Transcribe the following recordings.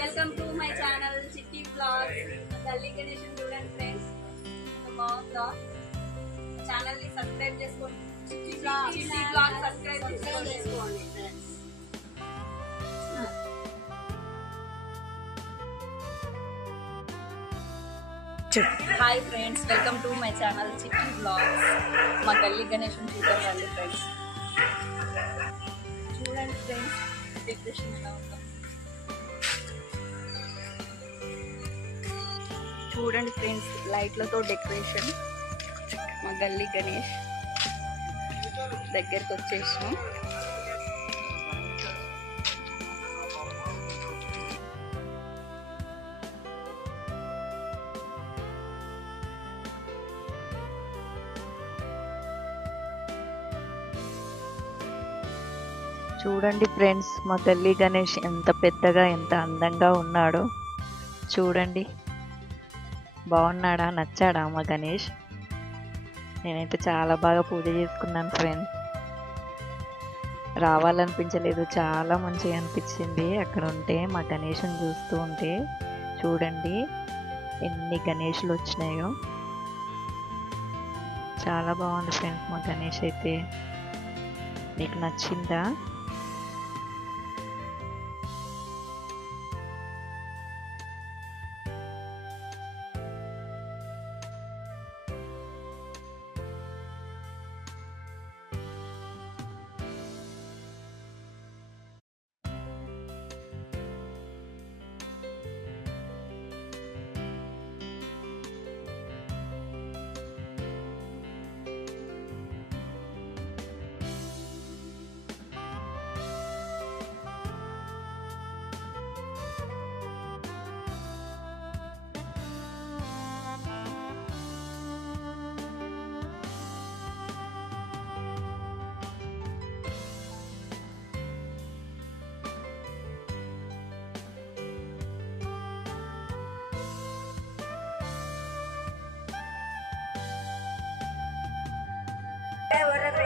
Welcome to my channel చిట్టి blogs. గల్లీ గణేషన్ చూడండి ఫ్రెండ్స్, బాగుందా? ఛానల్ ని సబ్స్క్రైబ్ చేసుకోండి. చిట్టి బ్లాగ్ సబ్స్క్రైబ్ చేసుకోండి friends. Hi friends, welcome to my channel చిట్టి బ్లాగ్స్. మా గల్లీ గణేషన్ చూడండి ఫ్రెండ్స్. చూడండి ఫ్రెండ్స్, డెకరేషన్ ఎలా ఉందో చూడండి ఫ్రెండ్స్. లైట్లతో డెకరేషన్. మా గల్లీ గణేష్ దగ్గరికి వచ్చేసాం. చూడండి ఫ్రెండ్స్, మా గల్లీ గణేష్ ఎంత పెద్దగా ఎంత అందంగా ఉన్నాడో చూడండి. బాగున్నాడా? నచ్చాడా మా గణేష్? నేనైతే చాలా బాగా పూజ చేసుకున్నాను ఫ్రెండ్స్. రావాలనిపించలేదు, చాలా మంచిగా అనిపించింది అక్కడ ఉంటే. మా గణేష్ని చూస్తూ ఉంటే చూడండి ఎన్ని గణేష్లు వచ్చినాయో. చాలా బాగుంది ఫ్రెండ్స్ మా గణేష్ అయితే. మీకు నచ్చిందా?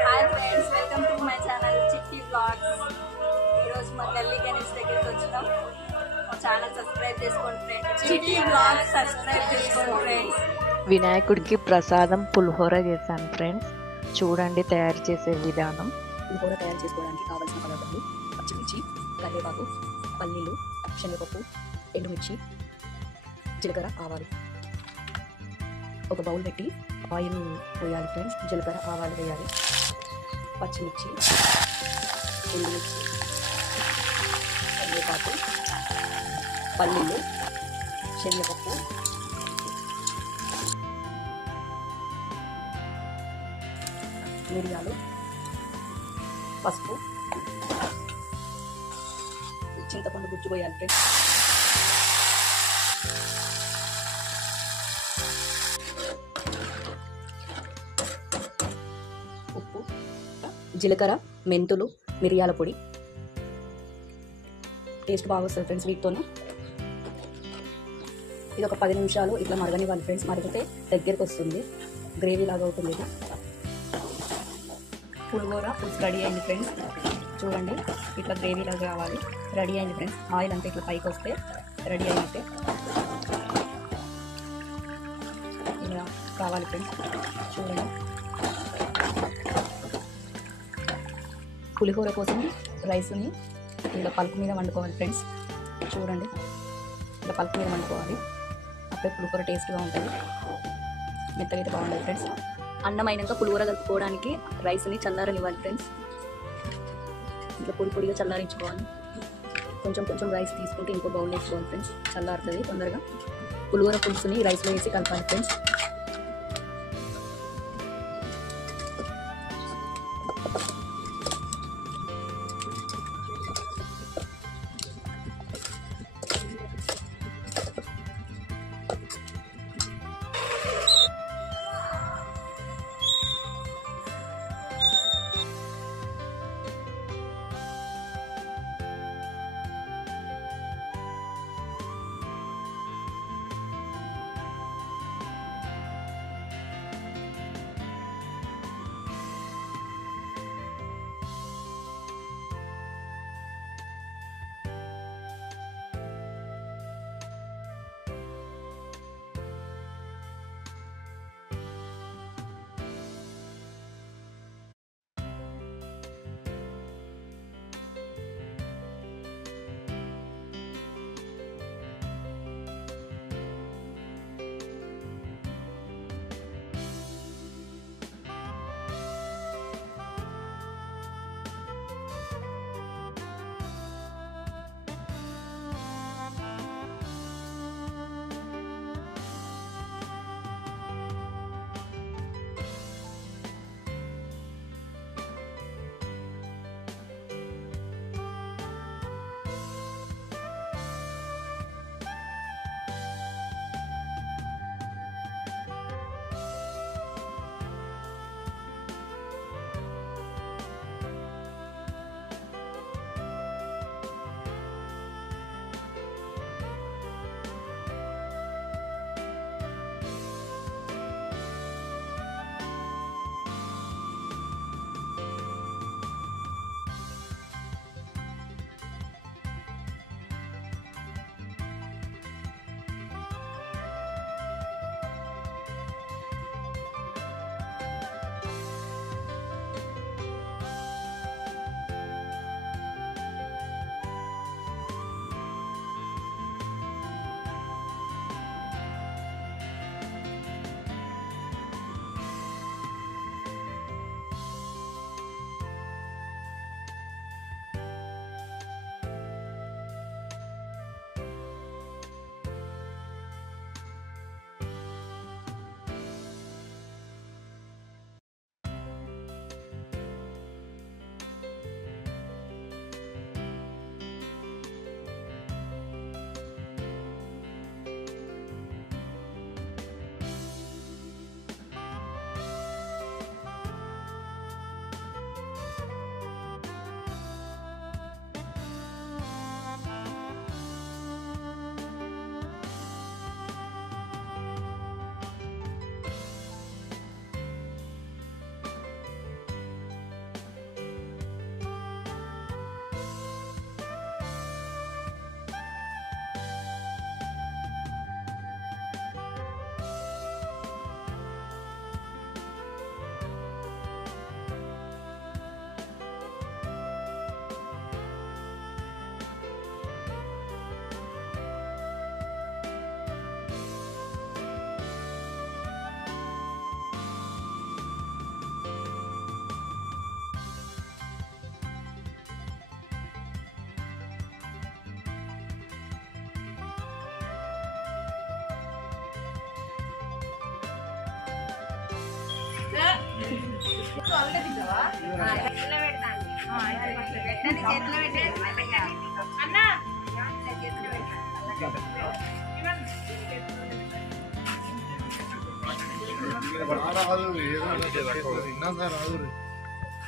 Hi friends, welcome to my channel చిట్టి బ్లాగ్స్. ఈరోజు మా గల్లీ గణేష్ దగ్గరికి వచ్చినాం. మా ఛానల్ సబ్స్క్రైబ్ చేసుకోండి ఫ్రెండ్స్. చిట్టి బ్లాగ్స్ సబ్స్క్రైబ్ చేసుకోండి ఫ్రెండ్స్. వినాయకుడికి ప్రసాదం పులిహోర చేశాను ఫ్రెండ్స్. చూడండి తయారు చేసే విధానం. పులిహోర తయారు చేసుకోవడానికి కావాల్సిన పదార్థాలు: పచ్చిమిర్చి, కరివేపాకు, పల్లీలు, శనగపప్పు, ఎండుమిర్చి, జీలకర్ర, ఆవాలు. ఒక బౌల్ పెట్టి ఆయిల్ పోయాలి ఫ్రెండ్స్. జీలకర్ర, ఆవాలు వేయాలి. పచ్చిమిర్చి, ఎండుమిర్చి, కరివేపాకు, పల్లీలు, శనగపప్పు, మిరియాలు, పసుపు, చింతపండు గుజ్జు పోయాలి ఫ్రెండ్స్. ఉప్పు, జీలకర్ర, మెంతులు, మిరియాల పొడి. టేస్ట్ బాగా వస్తుంది ఫ్రెండ్స్ వీటితోనే. ఇది ఒక 10 నిమిషాలు ఇట్లా మరగనివ్వాలి ఫ్రెండ్స్. మరిగితే దగ్గరికి వస్తుంది, గ్రేవీ లాగా అవుతుంది. ఇది పులిహోర పులుసు రెడీ అయింది ఫ్రెండ్స్. చూడండి ఇట్లా గ్రేవీ లాగా కావాలి. రెడీ అయింది ఫ్రెండ్స్. ఆయిల్ అంతా ఇట్లా పైకి వస్తే రెడీ అయినట్టే. ఇలా కావాలి ఫ్రెండ్స్. చూడండి పులిహోర కోసం రైస్ని ఇలా పలుకు మీద వండుకోవాలి ఫ్రెండ్స్. చూడండి ఇలా పలుకు మీద వండుకోవాలి. అప్పుడే పులిహోర టేస్ట్గా ఉంటుంది. మెత్తగా అయితే బాగుంటుంది ఫ్రెండ్స్. అన్నం అయినాక పులిహోర కలుపుకోవడానికి రైస్ని చల్లారనివ్వాలి ఫ్రెండ్స్. ఇట్లా పొడి పొడిగా చల్లారించుకోవాలి. కొంచెం కొంచెం రైస్ తీసుకుంటే ఇంకో బౌల్ వేసుకోవాలి ఫ్రెండ్స్. చల్లారుతుంది తొందరగా. పులిహోర పులుసుని రైస్లో వేసి కలపాలి ఫ్రెండ్స్.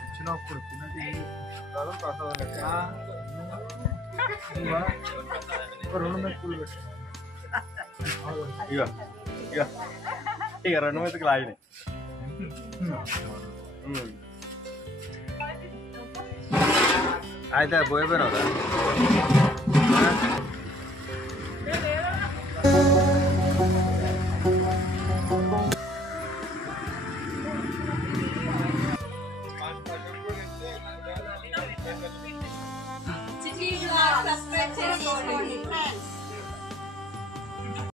ఇచ్చినప్పుడు రెండు మెక్కులు పెట్టి ఇక రెండు మెతుకులు ఆగినాయి. అయితే పోయిపోయినావు